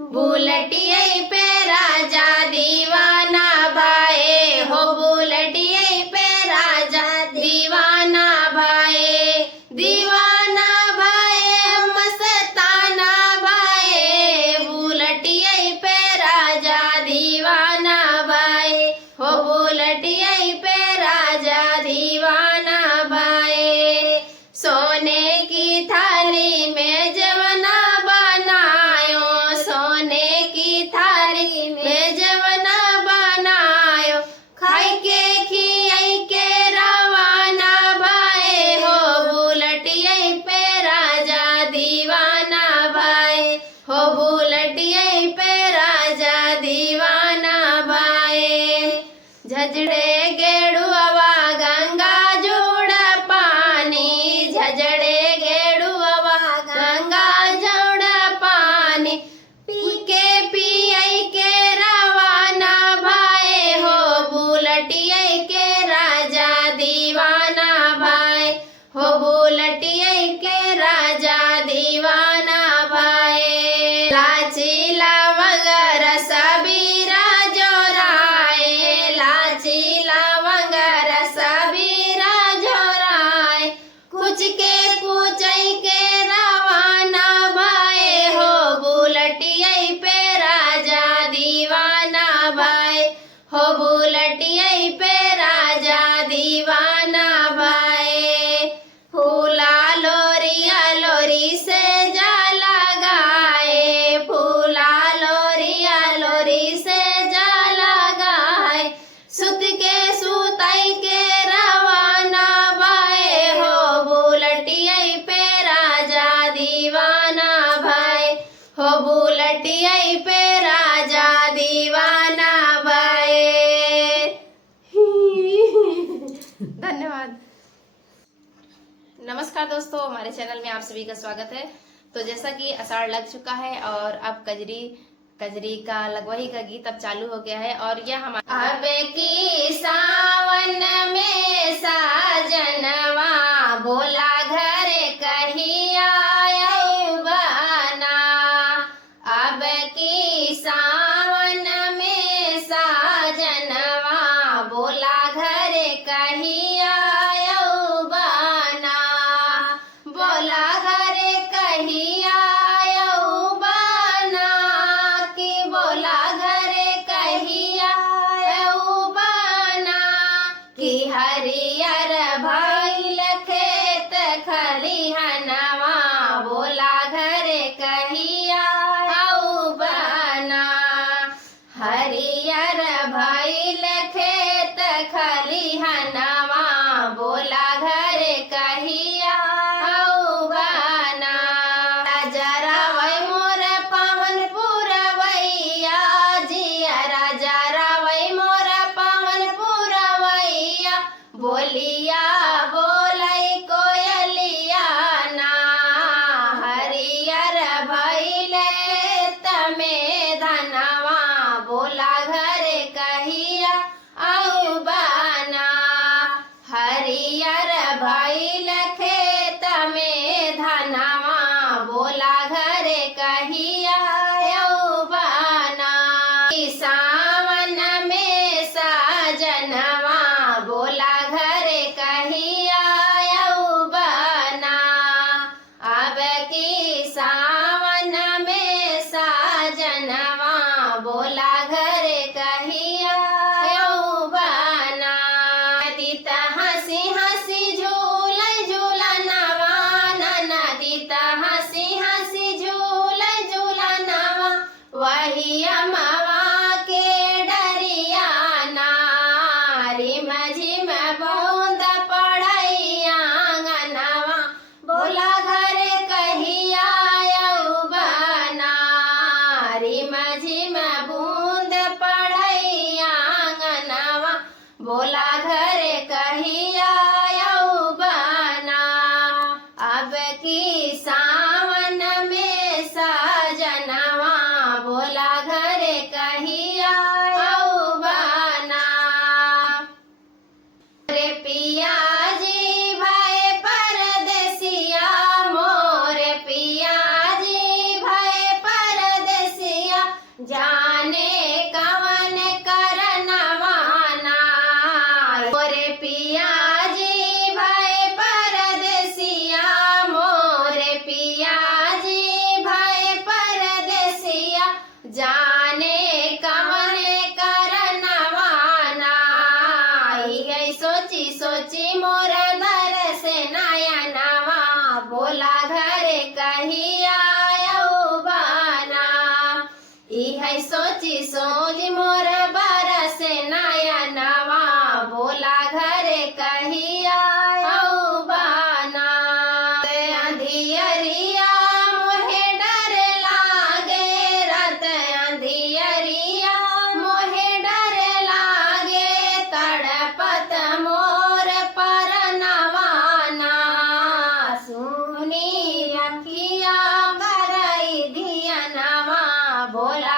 बुलटिया पे राजा दीवाना भाए हो, बुलटिया पे राजा दीवाना भाए, दीवाना भाए मस्ताना भाए, बुलटिया पे राजा दीवाना भाए हो, बुलटिया पे राजा दीवाना भाए। सोने की थाली में जवना बनायो, सोने की थाली में जवना बनायो, खाई के खियाई के रवाना भाए हो, बुलटिया पे राजा दीवाना भाए हो, बुलटिया पे राजा दीवाना भाए। झजड़े गेड़ुआ गंगा जोड़ पानी, झजड़े गेड़ुआ गंगा जोड़ पानी, पी के पियाई के रवाना भाए हो, बुलटिया के राजा दीवाना भाई हो, बुलटिया के राजा दीवाना भाई। लाची लवंग रस बीरा जोराए, लाची लवंग रस बीरा जोराए, कुछ के कुचई के रवाना भाई हो, बुलटिया पे राजा दीवाना भाई हो, बुलटिया पे राजा दीवाना भाई। फूला लोरिया लोरी से जा लगाए, फूला लोरिया लोरी से जा लगाए, सुत के सुताई के रवाना भाई हो, बुलटिया पे राजा दीवाना भाई हो, बुलटिया पे राजा दीवाना भाई। धन्यवाद। नमस्कार दोस्तों, हमारे चैनल में आप सभी का स्वागत है। तो जैसा कि आषाढ़ लग चुका है और अब कजरी का लगवाही का गीत अब चालू हो गया है और यह हमारा अब की सावन में साजनवा बोला घर कहिया बना, अब की सावन में साजनवा बोला घर कहिया बना, बोला घर कहिया बना, कि बोला घर कहिया बना, कि हरियर भइल खेत खलिहान ई है सोची सोच मोर बरस नया नवा बोला घरे कहिया औ बाना अंधियरिया मोहे डर लागे रात अंधियरिया मोहे डर लागे तड़पत मोर पर नवाना सुनी अखिया भरई दिया नवा बोला